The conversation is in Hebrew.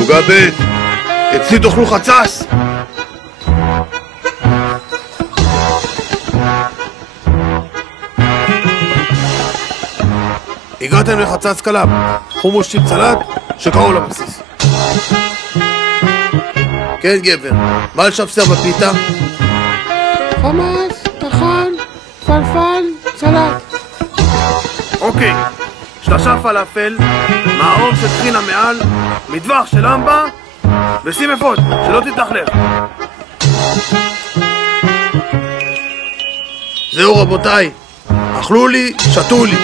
פלוגה ב', אצלי תאכלו חצץ! הגעתם לחצץ קלאב, חומוס צ'יפ סלט שקרוב לבסיס. כן גבר, מה לשפסר בפיתה? חמאס, טחן, פלפל, סלט. אוקיי, 3 פלאפל, מערום של טחינה מעל, מטווח של אמבה, ושים אפוד, שלא תתלכלך. זהו רבותיי, אכלו לי, שתו לי.